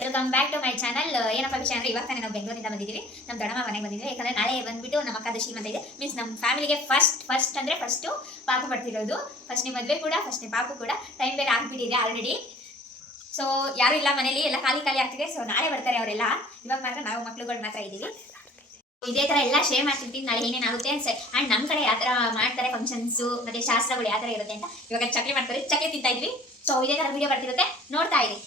Welcome back to my channel. ಏನಪ್ಪ ವಿಷಯ ಅಂದ್ರೆ ಇವಾಗ ನಾವು ಬೆಂಗಳೂರಿಂದ ಬಂದಿದ್ದೀವಿ. ನಮ್ಮ ದೊಡ್ಡಮ್ಮ ಮನೆಗೆ ಬಂದಿದ್ದೀವಿ. ಯಾಕಂದ್ರೆ ನಾಳೆ ಬಂದ್ಬಿಟ್ಟು ನಮ್ಮ ಅಕ್ಕದ ಶ್ರೀಮಂತ ಇದೆ. ಮೀನ್ಸ್ ನಮ್ಮ ಫ್ಯಾಮಿಲಿಗೆ ಫಸ್ಟ್ ಅಂದ್ರೆ ಫಸ್ಟು ಪಾಪು ಬರ್ತಿರೋದು. ಫಸ್ಟ್ ಮದುವೆ ಕೂಡ ಫಸ್ಟ್ ಪಾಪು ಕೂಡ ಟೈಮ್ ಬೇರೆ ಆಗ್ಬಿಟ್ಟಿದೆ ಆಲ್ರೆಡಿ. ಸೊ ಯಾರು ಇಲ್ಲ ಮನೇಲಿ, ಎಲ್ಲ ಖಾಲಿ ಆಗ್ತಿದೆ. ಸೊ ನಾಳೆ ಬರ್ತಾರೆ ಅವರೆಲ್ಲ. ಇವಾಗ ಮಾತ್ರ ನಾವು ಮಕ್ಳುಗಳು ಮಾತ್ರ ಇದ್ದೀವಿ. ಇದೇ ತರ ಎಲ್ಲ ಶೇರ್ ಮಾಡ್ತಿರ್ತೀನಿ ನಾಳೆ ಏನೇನಾಗುತ್ತೆ ಅಂಡ್ ನಮ್ಮ ಕಡೆ ಯಾವ ತರ ಮಾಡ್ತಾರೆ ಫಂಕ್ಷನ್ಸ್ ಮತ್ತೆ ಶಾಸ್ತ್ರಗಳು ಯಾವ ತರ ಇರುತ್ತೆ ಅಂತ. ಇವಾಗ ಚಕ್ಲಿ ಮಾಡ್ತಾರೆ, ಚಕ್ಲಿ ತಿಂತಾ ಇದ್ವಿ. ಸೊ ಇದೇ ತರ ವಿಡಿಯೋ ಬರ್ತಿರುತ್ತೆ, ನೋಡ್ತಾ ಇರಿ.